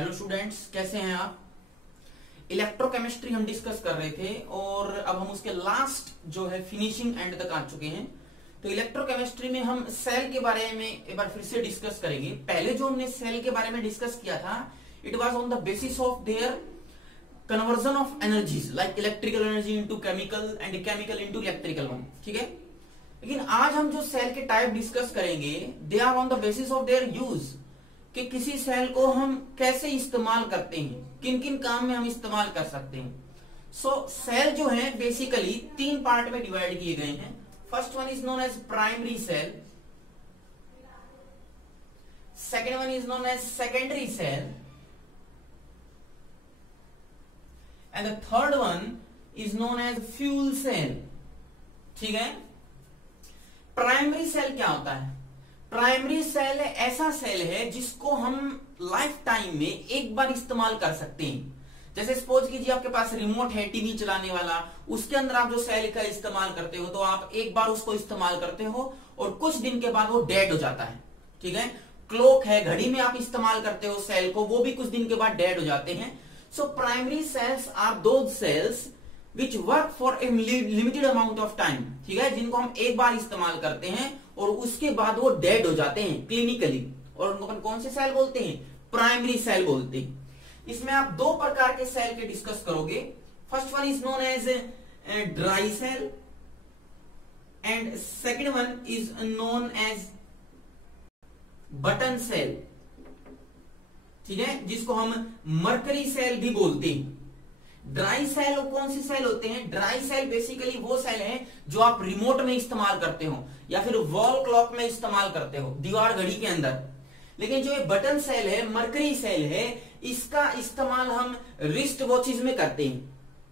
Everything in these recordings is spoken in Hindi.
हेलो स्टूडेंट्स, कैसे हैं आप। इलेक्ट्रोकेमिस्ट्री हम डिस्कस कर रहे थे और अब हम उसके लास्ट जो है फिनिशिंग एंड तक आ चुके हैं। तो इलेक्ट्रोकेमिस्ट्री में हम सेल के बारे में एक बार फिर से डिस्कस करेंगे। पहले जो हमने सेल के बारे में डिस्कस किया था, it was on the basis of there conversion of energies like electrical energy into chemical and chemical into electrical one. ठीक है, लेकिन आज हम जो सेल के टाइप डिस्कस करेंगे, they are on the basis of their use, कि किसी सेल को हम कैसे इस्तेमाल करते हैं, किन किन काम में हम इस्तेमाल कर सकते हैं। सो सेल जो है बेसिकली तीन पार्ट में डिवाइड किए गए हैं। First one is known as primary cell, second one is known as secondary cell and the third one is known as fuel cell. ठीक है, प्राइमरी सेल क्या होता है? प्राइमरी सेल ऐसा सेल है जिसको हम लाइफ टाइम में एक बार इस्तेमाल कर सकते हैं। जैसे सपोज कीजिए आपके पास रिमोट है टीवी चलाने वाला, उसके अंदर आप जो सेल का इस्तेमाल करते हो तो आप एक बार उसको इस्तेमाल करते हो और कुछ दिन के बाद वो डेड हो जाता है। ठीक है, क्लॉक है, घड़ी में आप इस्तेमाल करते हो सेल को, वो भी कुछ दिन के बाद डेड हो जाते हैं। So primary cells are those cells which work for a limited amount of time. ठीक है, जिनको हम एक बार इस्तेमाल करते हैं और उसके बाद वो डेड हो जाते हैं क्लिनिकली, और उनको अपन कौन से सेल बोलते हैं? प्राइमरी सेल बोलते हैं। इसमें आप दो प्रकार के सेल के डिस्कस करोगे। First one is known as dry cell and second one is known as button cell. ठीक है, जिसको हम मरकरी सेल भी बोलते हैं। ड्राई सेल कौन सी सेल होते हैं? ड्राई सेल बेसिकली वो सेल हैं जो आप रिमोट में इस्तेमाल करते हो या फिर वॉल क्लॉक में इस्तेमाल करते हो, दीवार घड़ी के अंदर। लेकिन जो ये बटन सेल है, मरकरी सेल है, इसका इस्तेमाल हम रिस्ट वॉचेस में करते हैं।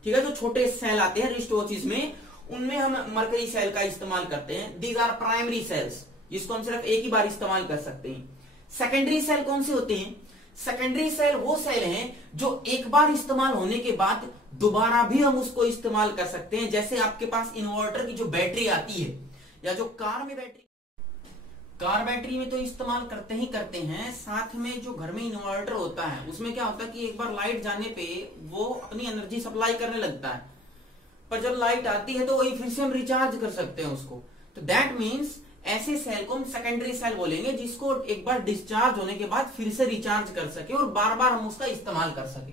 ठीक है, जो छोटे सेल आते हैं रिस्ट वॉचेस में, उनमें हम मरकरी सेल का इस्तेमाल करते हैं। दीज आर प्राइमरी सेल्स, जिसको हम सिर्फ एक ही बार इस्तेमाल कर सकते हैं। सेकेंडरी सेल कौन से होते हैं? सेकेंडरी सेल वो सेल हैं जो एक बार इस्तेमाल होने के बाद दोबारा भी हम उसको इस्तेमाल कर सकते हैं। जैसे आपके पास इन्वर्टर की जो बैटरी आती है, या जो कार बैटरी में तो इस्तेमाल करते ही करते हैं, साथ में जो घर में इन्वर्टर होता है उसमें क्या होता है कि एक बार लाइट जाने पे वो अपनी एनर्जी सप्लाई करने लगता है, पर जब लाइट आती है तो वही फिर से हम रिचार्ज कर सकते हैं उसको। तो दैट मीन्स ऐसे सेल को हम सेकेंडरी सेल बोलेंगे, जिसको एक बार डिस्चार्ज होने के बाद फिर से रिचार्ज कर सके और बार बार हम उसका इस्तेमाल कर सके।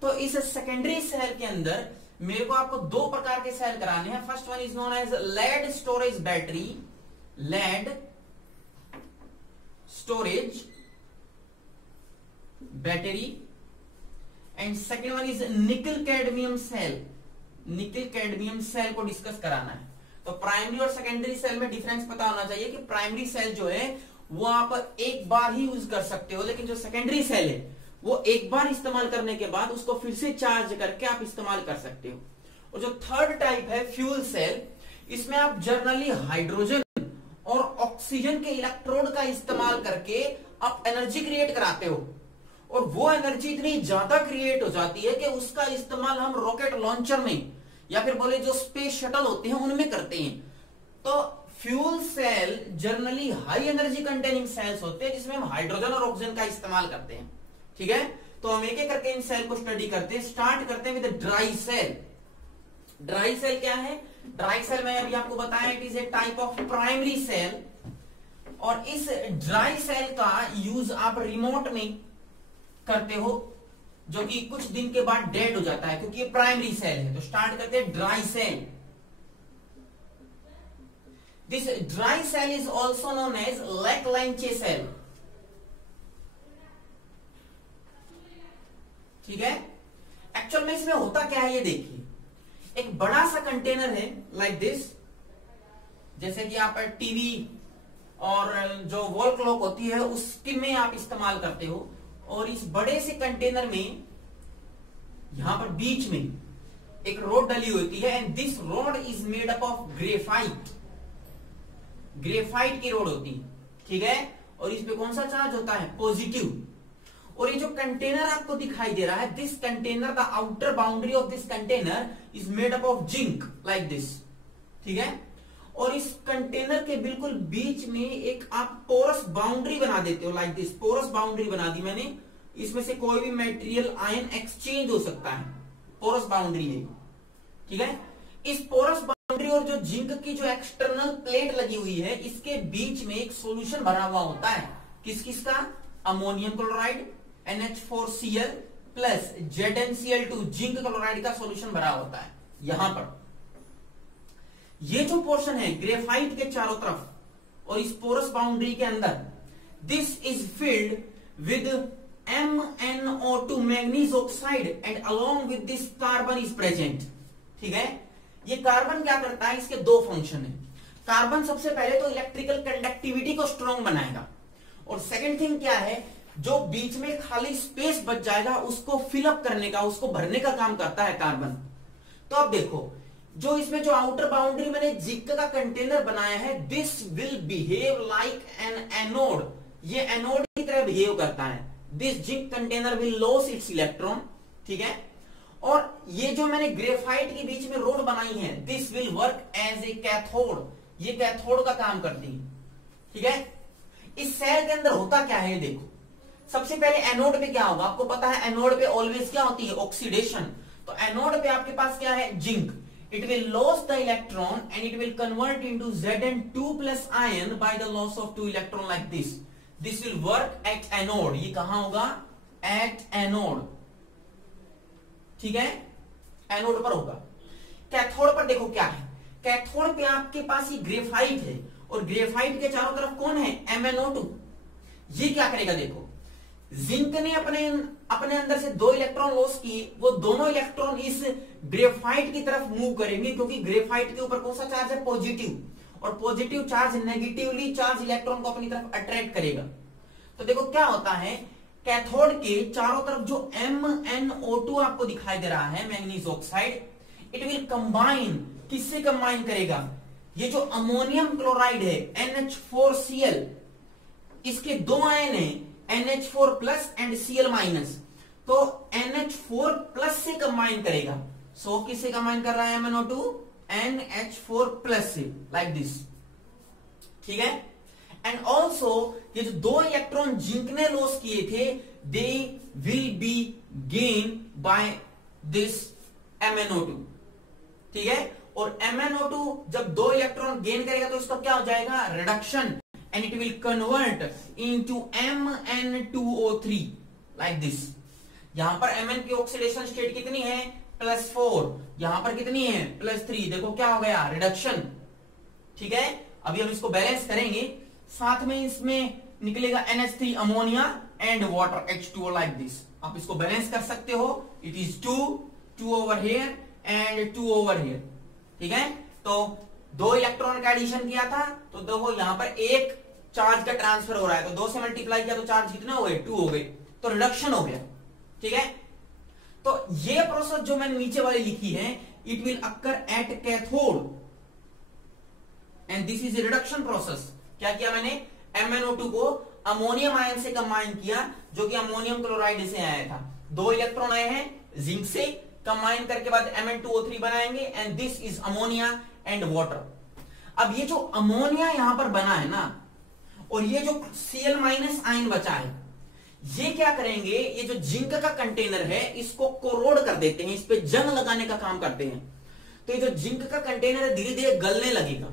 तो इस सेकेंडरी सेल के अंदर मेरे को आपको दो प्रकार के सेल कराने हैं। First one is known as lead storage battery, lead storage battery, and second one is nickel cadmium cell. Nickel cadmium cell को डिस्कस कराना है। तो प्राइमरी और सेकेंडरी सेल में डिफरेंस पता होना चाहिए कि प्राइमरी सेल जो है वो आप एक बार ही यूज कर सकते हो, लेकिन जो सेकेंडरी सेल है वो एक बार इस्तेमाल करने के बाद उसको फिर से चार्ज करके आप इस्तेमाल कर सकते हो। और जो थर्ड टाइप है फ्यूल सेल, इसमें आप जनरली हाइड्रोजन और ऑक्सीजन के इलेक्ट्रोड का इस्तेमाल करके आप एनर्जी क्रिएट कराते हो, और वो एनर्जी इतनी ज्यादा क्रिएट हो जाती है कि उसका इस्तेमाल हम रॉकेट लॉन्चर में या फिर बोले जो स्पेस शटल होते हैं उनमें करते हैं। तो fuel cell generally high energy containing cells होते हैं, जिसमें हम हाइड्रोजन और ऑक्सीजन का इस्तेमाल करते हैं। ठीक है, तो हम एक एक करके इन सेल को स्टडी करते हैं। स्टार्ट करते हैं with dry cell. Dry cell क्या है? ड्राई सेल मैं अभी आपको बताया, it is a type of primary cell, और इस ड्राई सेल का यूज आप रिमोट में करते हो, जो कि कुछ दिन के बाद डेड हो जाता है क्योंकि ये प्राइमरी सेल है। तो स्टार्ट करते हैं dry cell. This dry cell is also known as Leclanche cell. ठीक है, एक्चुअल में इसमें होता क्या है ये देखिए। एक बड़ा सा कंटेनर है लाइक दिस, जैसे कि आप टीवी और जो वॉल क्लॉक होती है उसके में आप इस्तेमाल करते हो, और इस बड़े से कंटेनर में यहां पर बीच में एक रोड डली होती है, and this road is made up of graphite. Graphite की रोड होती है। ठीक है, और इस पे कौन सा चार्ज होता है? पॉजिटिव। और ये जो कंटेनर आपको दिखाई दे रहा है, this container, the outer boundary of this container is made up of zinc like this. ठीक है, और इस कंटेनर के बिल्कुल बीच में एक आप पोरस बाउंड्री बना देते हो लाइक दिस। पोरस बाउंड्री बना दी मैंने, इसमें से कोई भी मेटेरियल आयन एक्सचेंज हो सकता है, पोरस बाउंड्री है, ठीक है। इस पोरस बाउंड्री और जो जिंक की जो एक्सटर्नल प्लेट लगी हुई है, इसके बीच में एक सॉल्यूशन भरा हुआ होता है, किस किस का, ammonium chloride NH4Cl plus ZnCl2 zinc chloride का सॉल्यूशन भरा होता है। यहां पर ये जो पोर्शन है ग्रेफाइट के चारों तरफ और इस पोरस बाउंड्री के अंदर, this is filled with MnO2 manganese oxide and along with this carbon is present, ठीक है। ये कार्बन क्या करता है, इसके दो फंक्शन है। कार्बन सबसे पहले तो इलेक्ट्रिकल कंडक्टिविटी को स्ट्रॉन्ग बनाएगा, और सेकंड थिंग क्या है, जो बीच में खाली स्पेस बच जाएगा उसको फिलअप करने का, उसको भरने का काम करता है कार्बन। तो अब देखो, जो इसमें जो आउटर बाउंड्री मैंने जिंक का कंटेनर बनाया है, this will behave like an anode, ये एनोड की तरह बिहेव करता है। This zinc container will loss it's electron, ठीक है। और ये जो मैंने ग्रेफाइट के बीच में रोड बनाई है, this will work as a cathode, ये कैथोड का काम करती है, ठीक है। इस सेल के अंदर होता क्या है, देखो सबसे पहले एनोड पे क्या होगा, आपको पता है एनोड पे ऑलवेज क्या होती है, ऑक्सीडेशन। तो एनोड पे आपके पास क्या है, zinc, it will loss the electron and it will convert into Zn2 plus ion by the loss of 2 electron like this. This will work at anode, ये कहां होगा, एट एनोड, ठीक है, एनोड पर होगा। कैथोड पर देखो क्या है, कैथोड पे आपके पास ये ग्रेफाइट है, और ग्रेफाइट के चारों तरफ कौन है, MnO2। ये क्या करेगा, देखो जिंक ने अपने अंदर से 2 इलेक्ट्रॉन लॉस किए, वो दोनों इलेक्ट्रॉन इस ग्रेफाइट की तरफ मूव करेंगे, क्योंकि ग्रेफाइट के ऊपर कौन सा चार्ज है, पॉजिटिव, और positive charge negatively charge electron को अपनी तरफ अट्रैक्ट करेगा। तो देखो क्या होता है, कैथोड के चारों तरफ जो MnO2 आपको दिखाई दे रहा है, manganese oxide, it will combine, किससे कंबाइन करेगा, ये जो अमोनियम क्लोराइड है NH4Cl, इसके दो आयन है NH4 plus and Cl minus, तो NH4 प्लस से कंबाइन करेगा। सो किससे कंबाइन कर रहा है MnO2, NH4 प्लस से, लाइक दिस, ठीक है। एंड ऑल्सो ये जो 2 इलेक्ट्रॉन जिंक ने लॉस किए थे, they will be gain by this MnO2, ठीक है। और MnO2 जब 2 इलेक्ट्रॉन गेन करेगा तो इसका क्या हो जाएगा, reduction, and it will convert into Mn2O3 like this। यहां पर Mn की ऑक्सीडेशन स्टेट कितनी है, +4, यहां पर कितनी है, +3, देखो क्या हो गया, रिडक्शन, ठीक है। अभी हम इसको बैलेंस करेंगे, साथ में इसमें निकलेगा NH3 ammonia and water H2O like this. आप इसको बैलेंस कर सकते हो, it is 2 over here and 2 over here, ठीक है। तो 2 इलेक्ट्रॉन का एडिशन किया था, तो देखो यहां पर एक चार्ज का ट्रांसफर हो रहा है, तो 2 से मल्टीप्लाई किया तो चार्ज कितना हो गए, 2 हो गए, तो रिडक्शन हो गया, ठीक है। तो ये प्रोसेस जो मैंने नीचे वाली लिखी है, it will occur at cathode and this is a reduction process. क्या किया मैंने, MnO2 को अमोनियम आयन से कंबाइन किया, जो कि अमोनियम क्लोराइड से आया था। 2 इलेक्ट्रॉन आए हैं जिंक से, कंबाइन करके बाद Mn2O3 बनाएंगे and this is ammonia and water. अब ये जो अमोनिया यहां पर बना है ना, और ये जो Cl माइनस आयन बचा है, ये क्या करेंगे, ये जो जिंक का कंटेनर है इसको कोरोड कर देते हैं, इस पे जंग लगाने का काम करते हैं। तो ये जो जिंक का कंटेनर है धीरे धीरे गलने लगेगा।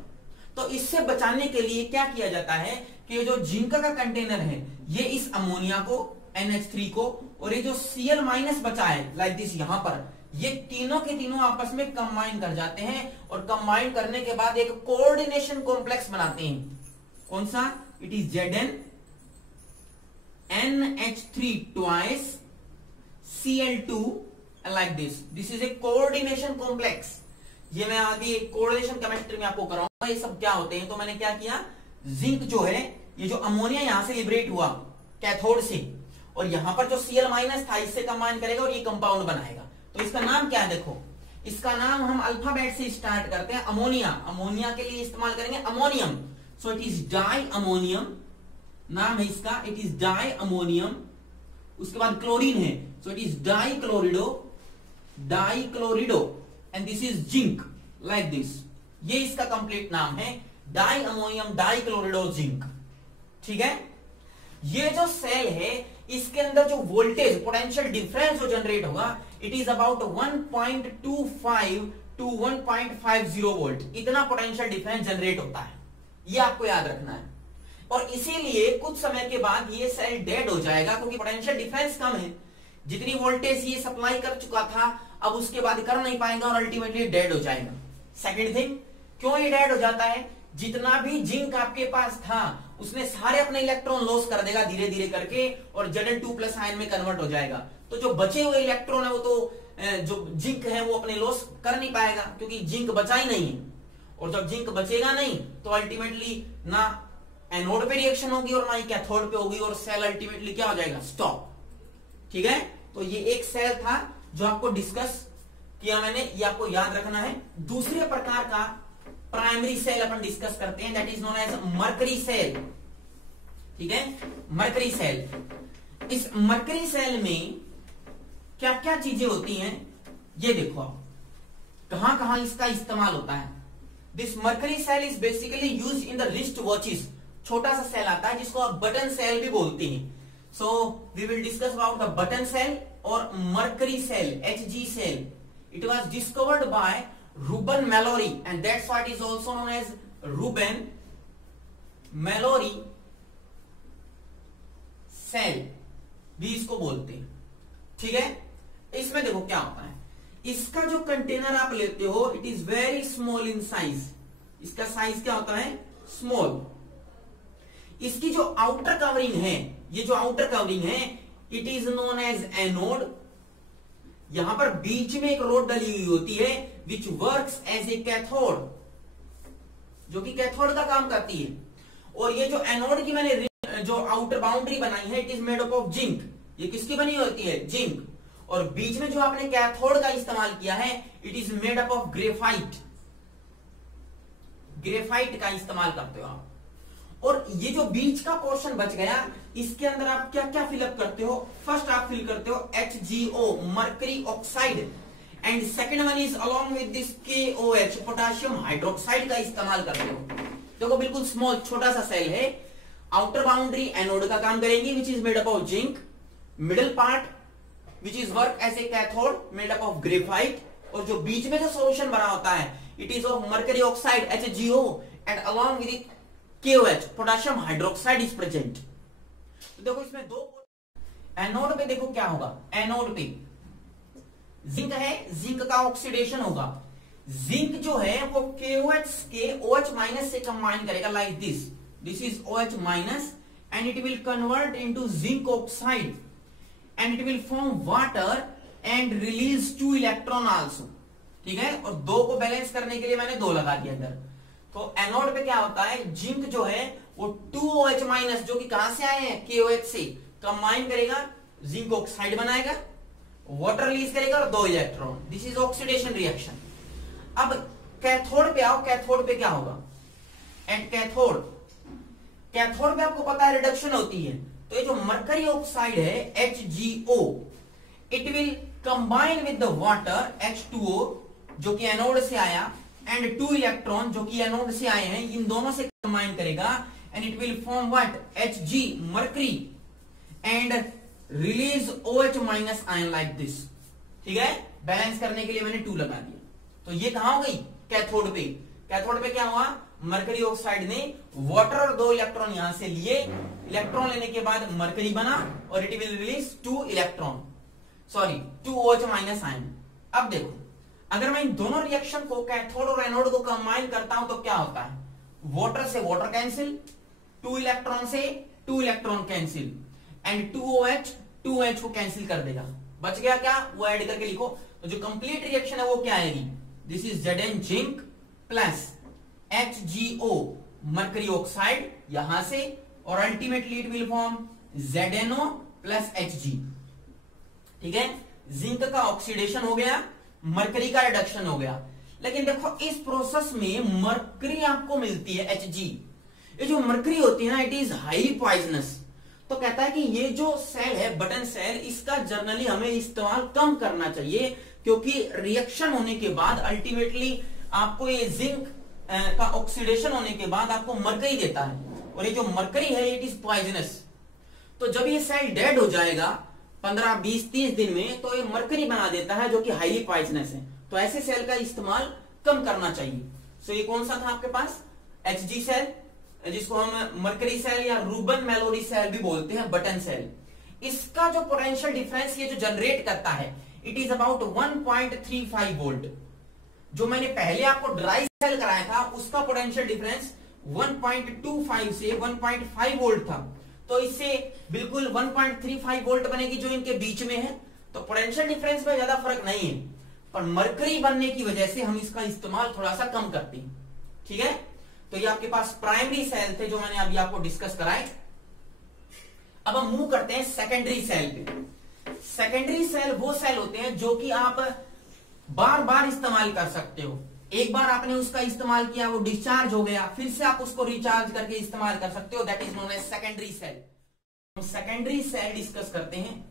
तो इससे बचाने के लिए क्या किया जाता है कि ये जो जिंक का कंटेनर है, ये इस अमोनिया को, NH3 को, और ये जो Cl माइनस बचा है लाइक दिस यहां पर, ये तीनों के तीनों आपस में कंबाइन कर जाते हैं, और कंबाइन करने के बाद एक कोऑर्डिनेशन कॉम्प्लेक्स बनाते हैं। कौन सा, it is Zn NH3 twice Cl2 like this is a coordination complex। ये मैं आगे कोऑर्डिनेशन केमिस्ट्री में आपको कराऊंगा ये सब क्या होते हैं। तो मैंने क्या किया, जिंक जो है, ये जो अमोनिया यहां से लिबरेट हुआ कैथोड से, और यहां पर जो Cl माइनस था इससे कंबाइन करेगा और ये कंपाउंड बनाएगा। तो इसका नाम क्या है, देखो इसका नाम हम अल्फाबेट से स्टार्ट करते हैं, अमोनिया। अमोनिया के लिए इस्तेमाल करेंगे ammonium, so it is di ammonium, नाम है इसका, इट इज डाई अमोनियम। उसके बाद क्लोरीन है, so it is dichlorido and this is zinc like this. ये इसका कंप्लीट नाम है, diammonium dichlorido zinc, ठीक है। ये जो सेल है इसके अंदर जो वोल्टेज पोटेंशियल डिफरेंस जो जनरेट होगा it is about 1.25 to 1.50 volt, इतना पोटेंशियल डिफरेंस जनरेट होता है, ये आपको याद रखना है। और इसीलिए कुछ समय के बाद ये सेल डेड हो जाएगा क्योंकि पोटेंशियल डिफरेंस कम है, जितनी वोल्टेज ये सप्लाई कर चुका था अब उसके बाद कर नहीं पाएगा और अल्टीमेटली डेड हो जाएगा। सेकंड थिंग, क्यों ये डेड हो जाता है, जितना भी जिंक आपके पास था उसने सारे अपने इलेक्ट्रॉन लॉस कर देगा धीरे धीरे करके और Zn2+ आयन में कन्वर्ट हो जाएगा। तो जो बचे हुए इलेक्ट्रॉन है वो तो जो जिंक है वो अपने लॉस कर नहीं पाएगा क्योंकि जिंक बचा ही नहीं है, और जब जिंक बचेगा नहीं तो अल्टीमेटली ना एनोड पे रिएक्शन होगी और ना ही कैथोड पे होगी और सेल अल्टीमेटली क्या हो जाएगा, स्टॉप। ठीक है, तो ये एक सेल था जो आपको डिस्कस किया मैंने, ये आपको याद रखना है। दूसरे प्रकार का प्राइमरी सेल अपन डिस्कस करते हैं, that is known as mercury cell. ठीक है, मरकरी सेल। इस मरकरी सेल में क्या क्या चीजें होती हैं ये देखो आप, कहां कहां इसका इस्तेमाल होता है। This mercury cell is basically use in the wrist watches. छोटा सा सेल आता है जिसको आप बटन सेल भी बोलते हैं। So we will discuss about the button cell और mercury cell, HG cell. It was discovered by Ruben Mallory and that's what is also known as Ruben Mallory cell भी इसको बोलते हैं। ठीक है, इसमें देखो क्या होता है, इसका जो कंटेनर आप लेते हो it is very small in size. इसका साइज क्या होता है, स्मॉल। इसकी जो आउटर कवरिंग है, ये जो आउटर कवरिंग है it is known as anode. यहां पर बीच में एक रोड डली हुई होती है which works as a cathode, जो कि कैथोड का काम करती है। और ये जो एनोड की मैंने जो आउटर बाउंड्री बनाई है it is made up of zinc. ये किसकी बनी होती है, जिंक। और बीच में जो आपने कैथोड का इस्तेमाल किया है it is made up of graphite. Graphite का इस्तेमाल करते हो आप। और ये जो बीच का पोर्शन बच गया इसके अंदर आप क्या क्या फिलअप करते हो, फर्स्ट आप फिल करते हो HgO mercury oxide and second one is along with this KOH potassium hydroxide का इस्तेमाल करते हो। देखो बिल्कुल स्मॉल छोटा सा सेल है, आउटर बाउंड्री एनोड का काम करेंगी which is made up of zinc, middle part which is work as a cathode made up of graphite, और जो बीच में जो सॉल्यूशन बना होता है it is of mercury oxide HgO and along with it KOH potassium hydroxide is present. तो देखो इसमें दो एनोड पे देखो क्या होगा, एनोड पे जिंक है, जिंक का ऑक्सीडेशन होगा। जिंक जो है वो KOH के OH- से कंबाइन करेगा like this, this is OH- and it will convert into zinc oxide and it will form water and release 2 electron also. ठीक है, और 2 को बैलेंस करने के लिए मैंने 2 लगा दिया अंदर। तो एनोड पे क्या होता है, जिंक जो है वो 2OH- जो कि कहां से आए हैं, KOH से, कंबाइन करेगा, जिंक ऑक्साइड बनाएगा, वाटर रिलीज करेगा और 2 electron. This is oxidation reaction. अब कैथोड पे आओ, कैथोड पे क्या होगा, एंड कैथोड पे आपको पता है रिडक्शन होती है। तो ये जो मर्करी ऑक्साइड है HgO it will combine with the water H2O जो कि एनोड से आया एंड 2 इलेक्ट्रॉन जो कि एनोड से आए हैं, इन दोनों से कंबाइन करेगा and it will form what, Hg mercury and release OH- ion like this. ठीक है, बैलेंस करने के लिए मैंने 2 लगा दिया। तो ये कहां हो गई, कैथोड पे। कैथोड पे क्या हुआ, मर्करी ऑक्साइड ने वाटर और 2 इलेक्ट्रॉन यहां से लिए, इलेक्ट्रॉन लेने के बाद मर्करी बना और it will release 2 electron, sorry 2 OH- ion. अब देखो अगर मैं इन दोनों रिएक्शन को कैथोड और एनोड को कंबाइन करता हूं तो क्या होता है, वाटर से वाटर कैंसिल, 2 इलेक्ट्रॉन से 2 इलेक्ट्रॉन कैंसिल एंड 2OH को कैंसिल कर देगा, बच गया क्या, वो ऐड करके लिखो। तो जो कंप्लीट रिएक्शन है वो क्या आएगी, this is Zn zinc plus HgO mercury oxide यहां से, और ultimately it will form ZnO plus Hg। ठीक है, जिंक का ऑक्सीडेशन हो गया, मर्करी का रिडक्शन हो गया। लेकिन देखो इस प्रोसेस में मर्करी आपको मिलती है Hg। ये जो मर्करी होती है ना इट इज हाईली पॉइजनस। तो कहता है कि ये जो सेल है बटन सेल, इसका जनरली हमें इस्तेमाल कम करना चाहिए क्योंकि रिएक्शन होने के बाद अल्टीमेटली आपको ये जिंक का ऑक्सीडेशन होने के बाद आपको मर्करी देता है, और ये जो मर्करी है इट इज पॉइजनस। तो जब ये सेल डेड हो जाएगा 15, 20, 30 दिन में, तो ये मरकरी बना देता है जो कि हाईली पॉइजनस है। तो ऐसे सेल का इस्तेमाल कम करना चाहिए। सो ये कौन सा था आपके पास, HG सेल, जिसको हम मरकरी सेल या रूबन मैलोरी सेल भी बोलते हैं, बटन सेल। इसका जो पोटेंशियल डिफरेंस ये जो जनरेट करता है, इट इज अबाउट 1.35 वोल्ट। जो मैंने पहले आपको ड्राई सेल कराया था उसका पोटेंशियल डिफरेंस 1.25 से 1.5 वोल्ट था। तो इससे बिल्कुल 1.35 वोल्ट बनेगी जो इनके बीच में है। तो पोटेंशियल डिफरेंस में ज्यादा फर्क नहीं है, पर मरकरी बनने की वजह से हम इसका इस्तेमाल थोड़ा सा कम करते हैं। ठीक है, तो ये आपके पास प्राइमरी सेल थे जो मैंने अभी आपको डिस्कस कराए। अब हम मूव करते हैं सेकेंडरी सेल पे। सेकेंडरी सेल वो सेल होते हैं जो कि आप बार बार इस्तेमाल कर सकते हो। एक बार आपने उसका इस्तेमाल किया, वो डिस्चार्ज हो गया, फिर से आप उसको रिचार्ज करके इस्तेमाल कर सकते हो। That is known as secondary cell. हम सेकेंडरी सेल डिस्कस करते हैं,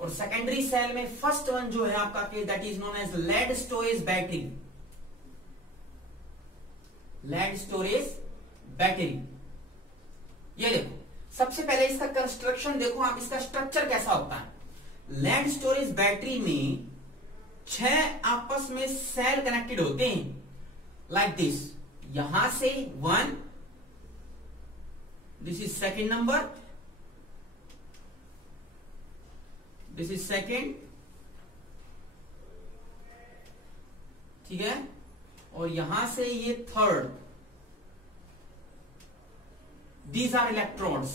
और सेकेंडरी सेल में फर्स्ट वन जो है आपका that is known as lead storage battery. Lead storage battery, ये देखो सबसे पहले इसका कंस्ट्रक्शन देखो आप, इसका स्ट्रक्चर कैसा होता है। लेड स्टोरेज बैटरी में 6 आपस में सेल कनेक्टेड होते हैं लाइक दिस। यहां से 1, this is second number, this is second, ठीक है, और यहां से ये थर्ड। दीज आर इलेक्ट्रोड्स,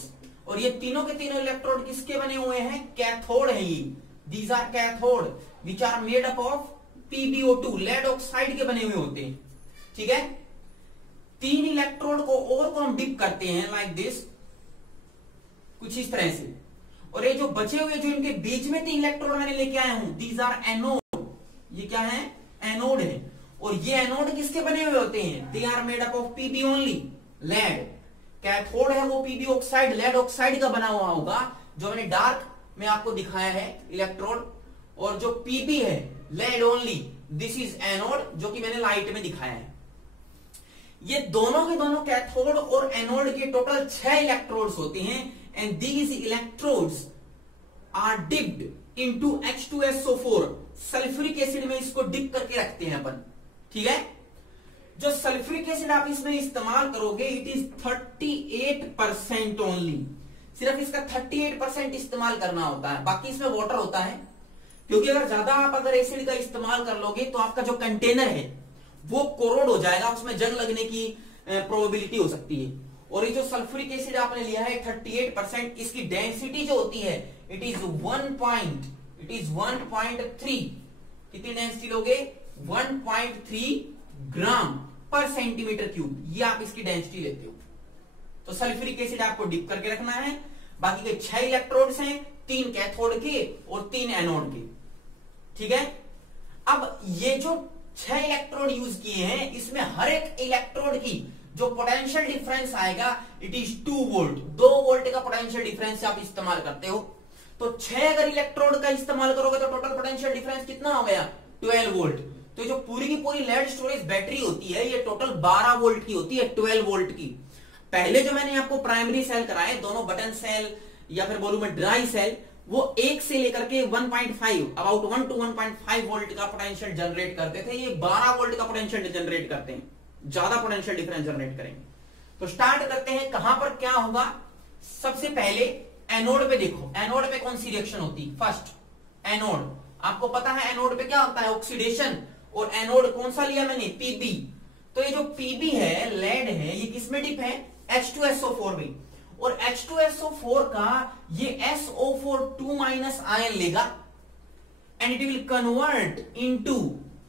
और ये तीनों के तीनों इलेक्ट्रोड किसके बने हुए हैं, कैथोड है ये। These are cathode which are made up of PbO2, lead oxide के बने हुए होते हैं। ठीक है, 3 इलेक्ट्रोड को और को हम डिप करते हैं लाइक दिस, कुछ इस तरह से। और ये जो बचे हुए जो इनके बीच में 3 इलेक्ट्रोड मैंने लेके आया हूं, दीज आर एनोड। ये क्या है, एनोड है। और ये एनोड किसके बने हुए होते हैं, they are made up of Pb only, lead. Cathode है वो Pb ऑक्साइड, लेड ऑक्साइड का बना हुआ होगा, जो मैंने डार्क में आपको दिखाया है इलेक्ट्रोड। और जो Pb है lead only, this is anode, जो कि मैंने लाइट में दिखाया है। ये दोनों के दोनों कैथोड और एनोड के टोटल 6 इलेक्ट्रोड्स होते हैं, and these electrodes are dipped into H2SO4। Sulphuric acid में इसको डिप करके रखते हैं अपन। ठीक है, जो सल्फ्यूरिक एसिड आप इसमें इस्तेमाल करोगे, इट इज 38% ओनली। सिर्फ इसका 38% इस्तेमाल करना होता है, बाकी इसमें वाटर होता है। क्योंकि अगर ज्यादा आप अगर एसिड का इस्तेमाल कर लोगे तो आपका जो कंटेनर है वो कोरोड हो जाएगा, उसमें जंग लगने की प्रोबेबिलिटी हो सकती है। और ये जो सल्फ्यूरिक एसिड आपने लिया है 38%, इसकी डेंसिटी जो होती है इट इज 1.3। कितनी डेंसिटी लोगे, 1.3 ग्राम पर सेंटीमीटर क्यूब, ये आप इसकी डेंसिटी लेते हो। तो सल्फ्यूरिक एसिड आपको डिप करके रखना है। बाकी के 6 इलेक्ट्रोड्स हैं, 3 कैथोड के और 3 एनोड के। ठीक है, अब ये जो 6 इलेक्ट्रोड यूज किए हैं, इसमें हर एक इलेक्ट्रोड की जो पोटेंशियल डिफरेंस आएगा इट इज 2 वोल्ट। 2 वोल्ट का पोटेंशियल डिफरेंस आप इस्तेमाल करते हो। तो 6 अगर इलेक्ट्रोड का इस्तेमाल करोगे तो टोटल पोटेंशियल डिफरेंस कितना हो गया, 12 वोल्ट। तो जो पूरी की पूरी लेड स्टोरेज बैटरी होती है ये टोटल 12 वोल्ट की होती है, 12 वोल्ट की। पहले जो मैंने आपको प्राइमरी सेल कराए, दोनों बटन सेल या फिर बोलूं मैं ड्राई सेल, वो 1 से लेकर के 1.5 अबाउट 1 to 1.5 वोल्ट का पोटेंशियल जनरेट करते थे। ये 12 वोल्ट का पोटेंशियल जनरेट करते हैं, ज्यादा पोटेंशियल डिफरेंस जनरेट करेंगे। तो स्टार्ट करते हैं, कहां पर क्या होगा। सबसे पहले एनोड पे देखो, एनोड पे कौन सी रिएक्शन होती है। फर्स्ट एनोड, आपको पता है एनोड पे क्या होता है, ऑक्सीडेशन। और एनोड कौन सा लिया मैंने, Pb। तो ये जो Pb है, लेड है, ये किसमें डिप है, H2SO4 में। और H2SO4 का ये SO4 2- आयन लेगा and it will convert into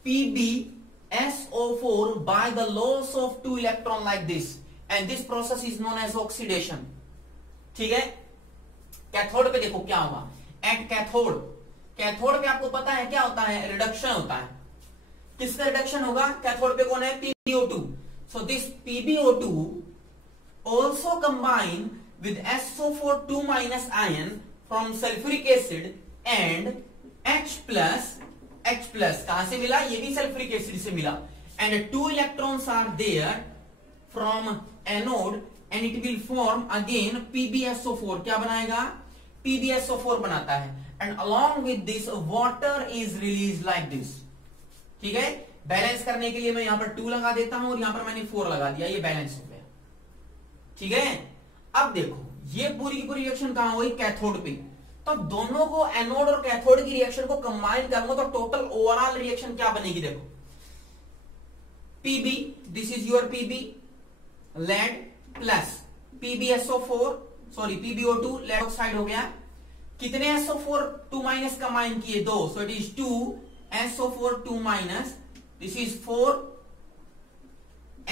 PbSO4 by the loss of 2 electron like this, and this process is known as oxidation। ठीक है, कैथोड पे देखो क्या होगा, एट कैथोड, कैथोड पे आपको पता है क्या होता है, रिडक्शन होता है। किसका रिडक्शन होगा, कैथोड पे कौन है, PbO2। So this PbO2 also combine with SO4 2- ion from sulfuric acid and H+, कहां से मिला, ये भी सल्फ्यूरिक एसिड से मिला। and 2 electrons are there from anode and it will form again PbSO4, क्या बनाएगा, PbSO4 बनाता है, and along with this water is release like this. ठीक है, बैलेंस करने के लिए मैं यहां पर 2 लगा देता हूं और यहां पर मैंने 4 लगा दिया, ये बैलेंस हो गया। ठीक है, अब देखो ये पूरी की पूरी रिएक्शन कहां हुई, कैथोड पे। तो दोनों को, एनोड और कैथोड की रिएक्शन को कंबाइन करूंगा तो टोटल ओवरऑल रिएक्शन क्या बनेगी, देखो Pb, this is your Pb lead plus PbSO4, sorry PbO2 lead oxide हो गया। कितने SO4 2 माइनस कंबाइन किए, 2, so it is 2 SO4 2 minus, this is 4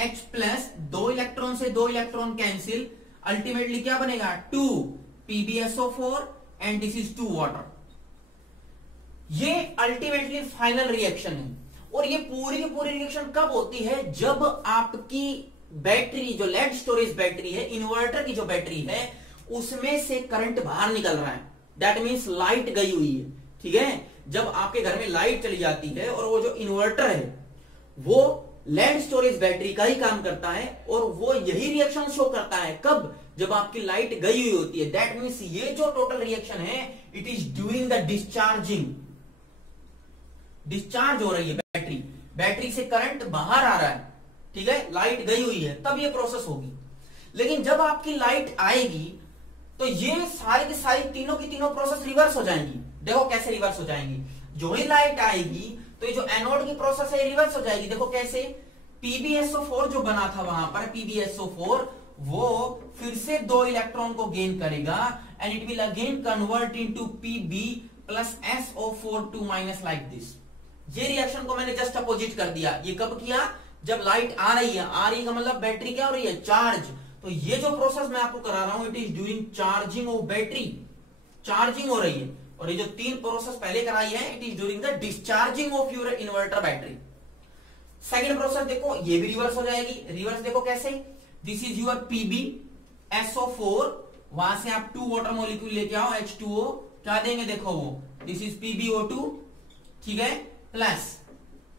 H plus, 2 electron से 2 इलेक्ट्रॉन कैंसिल, अल्टीमेटली क्या बनेगा 2 PbSO4 and this is 2 water. ये अल्टीमेटली फाइनल रिएक्शन है। और ये पूरी की पूरी रिएक्शन कब होती है, जब आपकी बैटरी, जो लेड स्टोरेज बैटरी है, इन्वर्टर की जो बैटरी है, उसमें से करंट बाहर निकल रहा है, दैट मीन्स लाइट गई हुई है। ठीक है, जब आपके घर में लाइट चली जाती है और वो जो इन्वर्टर है वो लेड स्टोरेज बैटरी का ही काम करता है, और वो यही रिएक्शन शो करता है कब, जब आपकी लाइट गई हुई होती है। दैट मीन्स ये जो टोटल रिएक्शन है it is during the discharging, discharge हो रही है बैटरी, बैटरी से करंट बाहर आ रहा है। ठीक है, लाइट गई हुई है तब ये प्रोसेस होगी। लेकिन जब आपकी लाइट आएगी तो ये सारी की सारी तीनों की तीनों प्रोसेस रिवर्स हो जाएंगी। देखो कैसे रिवर्स हो जाएंगी, जो ही लाइट आएगी तो ये जो एनोड की प्रोसेस है रिवर्स हो जाएगी। देखो कैसे, PbSO4 जो बना था वहां पर, PbSO4 वो फिर से 2 इलेक्ट्रॉन को गेन करेगा and it will again convert into Pb plus SO4 2 minus like this. ये रिएक्शन को मैंने जस्ट अपोजिट कर दिया। ये कब किया, जब लाइट आ रही है, आ रही का मतलब बैटरी क्या हो रही है, चार्ज। तो ये जो प्रोसेस मैं आपको करा रहा हूं it is during charging of battery, charging हो रही है। और ये जो 3 प्रोसेस पहले कराई है it is during the discharging of your inverter battery. Second process देखो, ये भी रिवर्स हो जाएगी। रिवर्स देखो कैसे, दिस इज योर PbSO4, वहां से आप 2 वाटर मॉलिक्यूल लेके आओ, H2O, क्या देंगे देखो वो, दिस इज PbO2, ठीक है, प्लस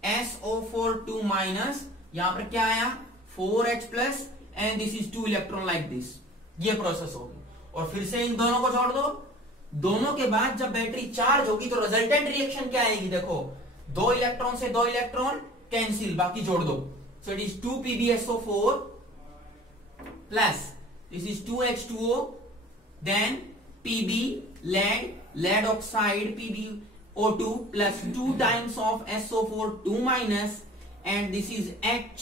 SO4 2 माइनस, यहां पर क्या आया 4H plus and this is 2 electron like this. ये प्रोसेस होगी। और फिर से इन दोनों को जोड़ दो। दोनों के बाद जब बैटरी चार्ज होगी तो रिजल्टेंट रिएक्शन क्या आएगी, देखो 2 इलेक्ट्रॉन से 2 इलेक्ट्रॉन कैंसिल, बाकी जोड़ दो। So it is 2 PbSO4 plus this is 2H2O, then Pb lead oxide PbO2 plus 2 times of SO4 2 minus and this is H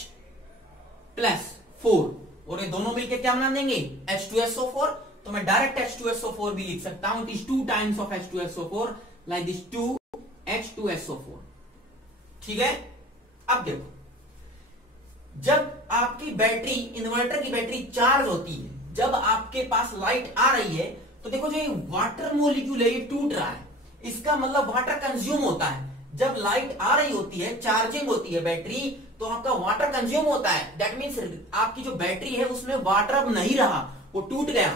plus 4, और ये दोनों मिलके क्या बना देंगे H2SO4। तो मैं डायरेक्ट H2SO4 भी लिख सकता हूं, it is 2 times of H2SO4 like this 2H2SO4। ठीक है, अब देखो जब आपकी बैटरी, इन्वर्टर की बैटरी चार्ज होती है, जब आपके पास लाइट आ रही है तो देखो जो ये वाटर मॉलिक्यूल है ये टूट रहा है, इसका मतलब वाटर कंज्यूम होता है। जब लाइट आ रही होती है, चार्जिंग होती है बैटरी, तो आपका वाटर कंज्यूम होता है। दैट मीन्स आपकी जो बैटरी है उसमें वाटर अब नहीं रहा, वो टूट गया।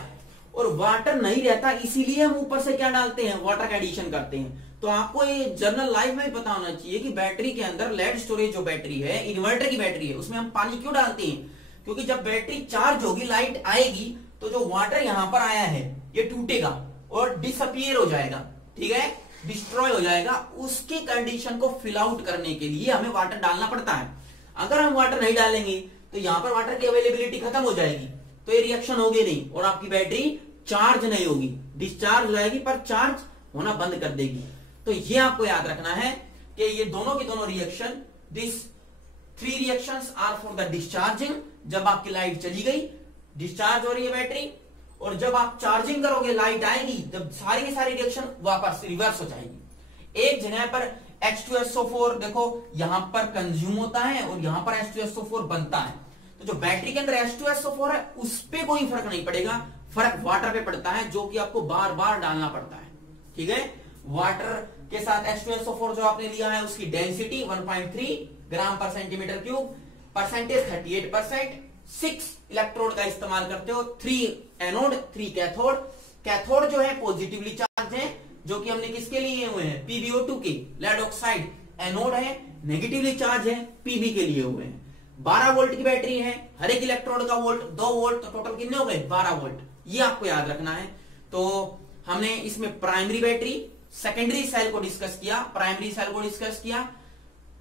और वाटर नहीं रहता इसीलिए हम ऊपर से क्या डालते हैं, वाटर का एडिशन करते हैं। तो आपको ये जनरल लाइफ में भी पता होना चाहिए कि बैटरी के अंदर लेड स्टोरेज जो बैटरी है, इन्वर्टर की बैटरी है, उसमें हम पानी क्यों डालते हैं, क्योंकि जब बैटरी चार्ज होगी, लाइट आएगी, तो जो वाटर यहां पर आया है ये टूटेगा और डिसअपियर हो जाएगा, ठीक है, डिस्ट्रॉय हो जाएगा। उसकी कंडीशन को फिल आउट करने के लिए हमें वाटर डालना पड़ता है। अगर हम वाटर नहीं डालेंगे तो यहां पर वाटर की अवेलेबिलिटी खत्म हो जाएगी, तो ये रिएक्शन होगी नहीं और आपकी बैटरी चार्ज नहीं होगी, डिस्चार्ज हो जाएगी पर चार्ज होना बंद कर देगी। तो ये आपको याद रखना है कि ये दोनों की दोनों reaction, this 3 reactions are for the discharging. जब आपकी लाइट चली गई, डिस्चार्ज हो रही है बैटरी, और जब आप चार्जिंग करोगे, लाइट आएगी, जब सारी की सारी रिएक्शन वापस रिवर्स हो जाएगी। एक जगह पर H2SO4 देखो यहां पर कंज्यूम होता है और यहां पर H2SO4 बनता है। तो जो बैटरी के अंदर H2SO4 है उस पर कोई फर्क नहीं पड़ेगा, फर्क वाटर पे पड़ता है, जो कि आपको बार बार डालना पड़ता है। ठीक है, वाटर के साथ H2SO4 जो आपने लिया है उसकी डेंसिटी 1.3 ग्राम पर सेंटीमीटर क्यूब, परसेंटेज 38%, 6 इलेक्ट्रोड का इस्तेमाल करते हो, 3 एनोड 3 कैथोड। कैथोड जो है पॉजिटिवली चार्ज है, जो कि हमने किसके लिए हुए हैं, PbO2 के, लेड ऑक्साइड। एनोड है नेगेटिवली चार्ज है, Pb के लिए हुए हैं। 12 वोल्ट की बैटरी है, हर एक इलेक्ट्रोड का वोल्ट 2 वोल्ट, तो टोटल कितने हो गए 12 वोल्ट। ये आपको याद रखना है। तो हमने इसमें प्राइमरी बैटरी, सेकेंडरी सेल को डिस्कस किया, प्राइमरी सेल को डिस्कस किया।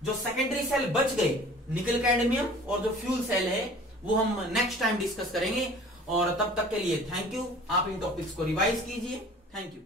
जो सेकेंडरी सेल बच गए निकल कैडमियम और जो फ्यूल सेल है वो हम नेक्स्ट टाइम डिस्कस करेंगे। और तब तक के लिए थैंक यू। आप इन टॉपिक्स को रिवाइज कीजिए। Thank you.